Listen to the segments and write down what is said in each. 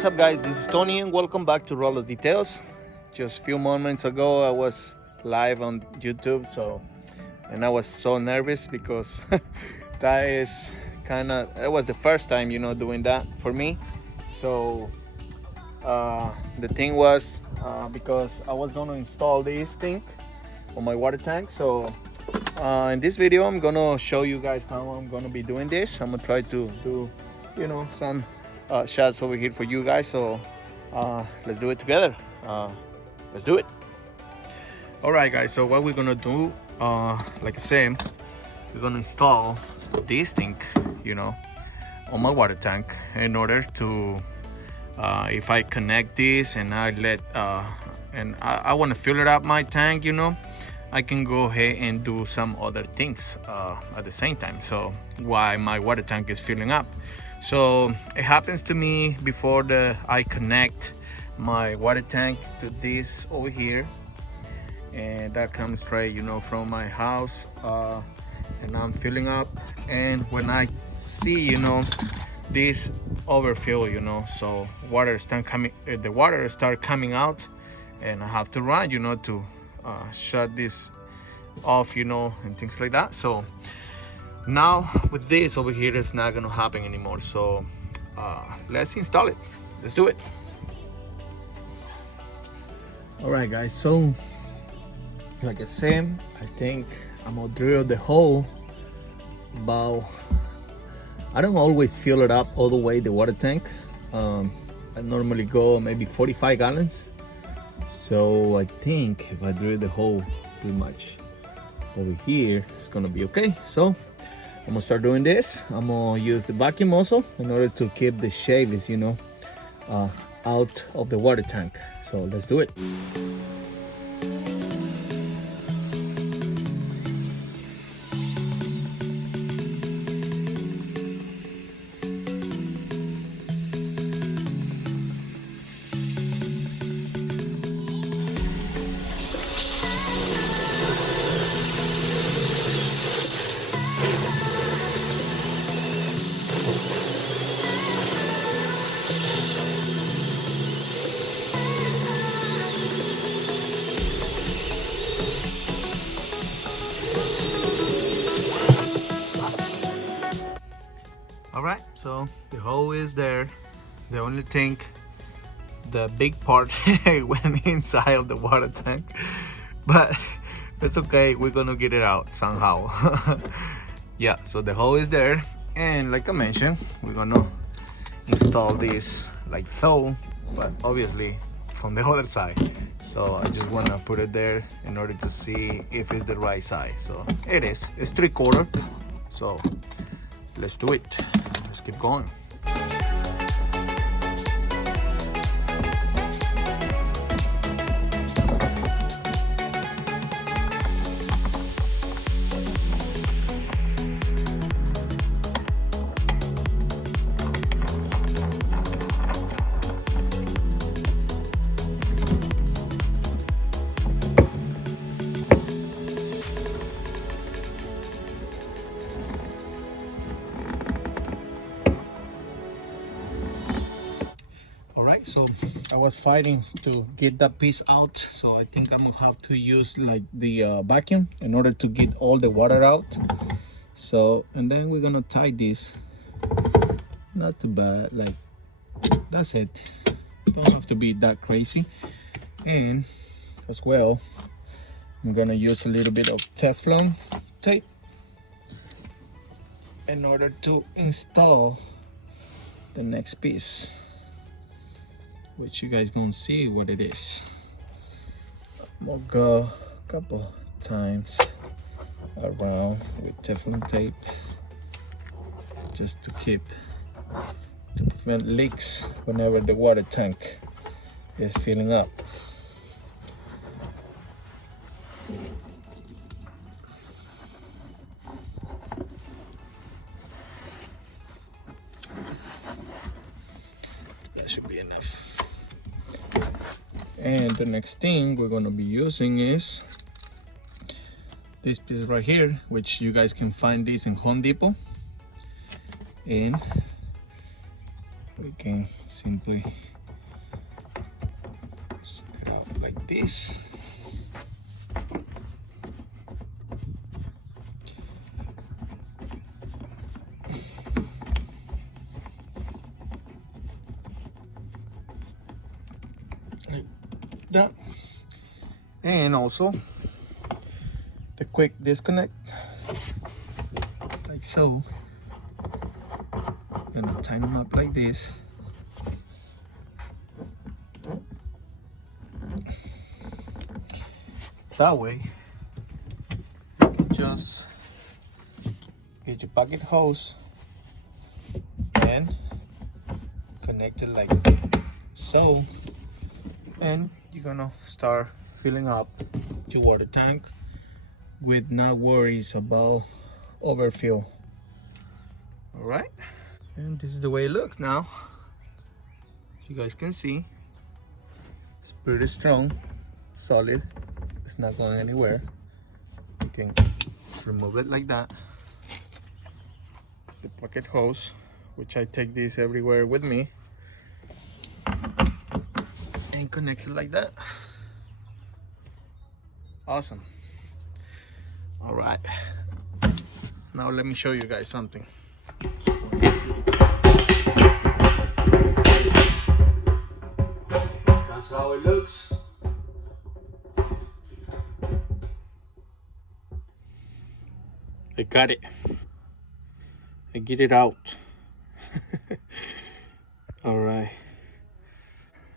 What's up, guys? This is Tony and welcome back to Rollers Details. Just a few moments ago I was live on YouTube, and I was so nervous because that is it was the first time doing that for me. So the thing was because I was gonna install this thing on my water tank. So in this video I'm gonna show you guys how I'm gonna be doing this. I'm gonna try to do some shots over here for you guys. So let's do it together. Let's do it. All right, guys, so what we're gonna do, like I said, we're gonna install this thing on my water tank in order to if I connect this and I let and I want to fill it up my tank, I can go ahead and do some other things at the same time, so while my water tank is filling up. So it happens to me before I connect my water tank to this over here, and that comes straight from my house, and I'm filling up, and when I see this overfill, so the water start coming out, and I have to run to shut this off, and things like that. So now with this over here, it's not gonna happen anymore. So let's install it. Let's do it. All right, guys, so like I said, I think I'm gonna drill the hole about, I don't always fill it up all the way, the water tank. I normally go maybe 45 gallons. So I think if I drill the hole pretty much over here, it's gonna be okay. So I'm gonna start doing this. I'm gonna use the vacuum also in order to keep the shavings, out of the water tank. So let's do it. All right, so the hole is there. The only thing, the big part went inside of the water tank, but it's okay, we're gonna get it out somehow. Yeah, so the hole is there, and like I mentioned, we're gonna install this like so, but obviously from the other side. So I just wanna put it there in order to see if it's the right side. So it is, it's 3/4. So let's do it. Let's keep going. Alright, so I was fighting to get that piece out, so I think I'm gonna have to use like the vacuum in order to get all the water out. So, and then we're gonna tie this. Not too bad, like that's it. Don't have to be that crazy. And as well, I'm gonna use a little bit of Teflon tape in order to install the next piece, which you guys gonna see what it is. I'm gonna go a couple times around with Teflon tape just to prevent leaks whenever the water tank is filling up. That should be enough. And the next thing we're going to be using is this piece right here, which you guys can find this in Home Depot. And we can simply like this. Like that. And also the quick disconnect, like so. I'm gonna tighten them up like this. That way you can just get your pocket hose and connect it like so, and you're gonna start filling up your water tank with no worries about overfill. All right, and this is the way it looks now. You guys can see it's pretty strong, solid. It's not going anywhere. You can remove it like that. The pocket hose, which I take this everywhere with me, and connect it like that. Awesome. All right, now let me show you guys something. That's how it looks. I got it. I get it out. All right,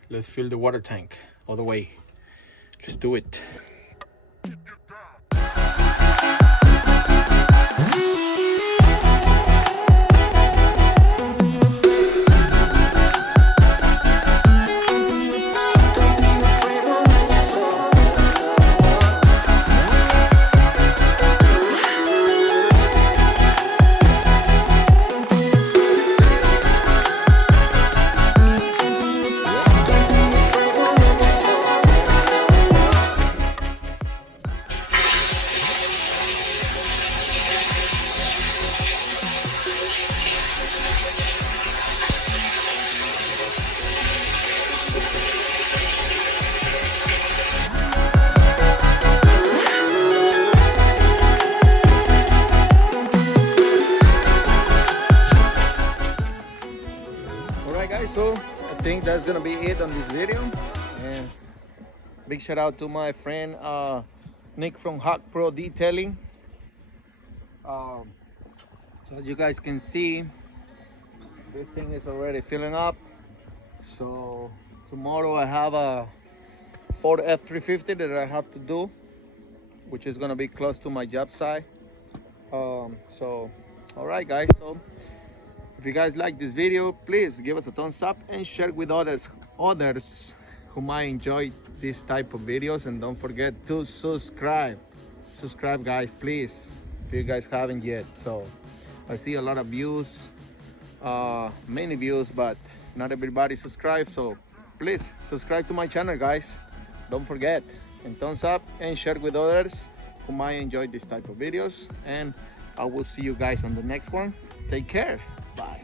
let's fill the water tank all the way. Let's do it. Alright guys, so I think that's gonna be it on this video, and big shout out to my friend Nick from Hawk Pro Detailing. So you guys can see, this thing is already filling up. So tomorrow I have a Ford F-350 that I have to do, which is gonna be close to my job site. So alright guys, so if you guys like this video, please give us a thumbs up and share with others who might enjoy this type of videos, and don't forget to subscribe guys, please, if you guys haven't yet. So I see a lot of views, many views, but not everybody subscribes, so please subscribe to my channel guys, don't forget, and thumbs up and share with others who might enjoy this type of videos. And I will see you guys on the next one. Take care. Bye.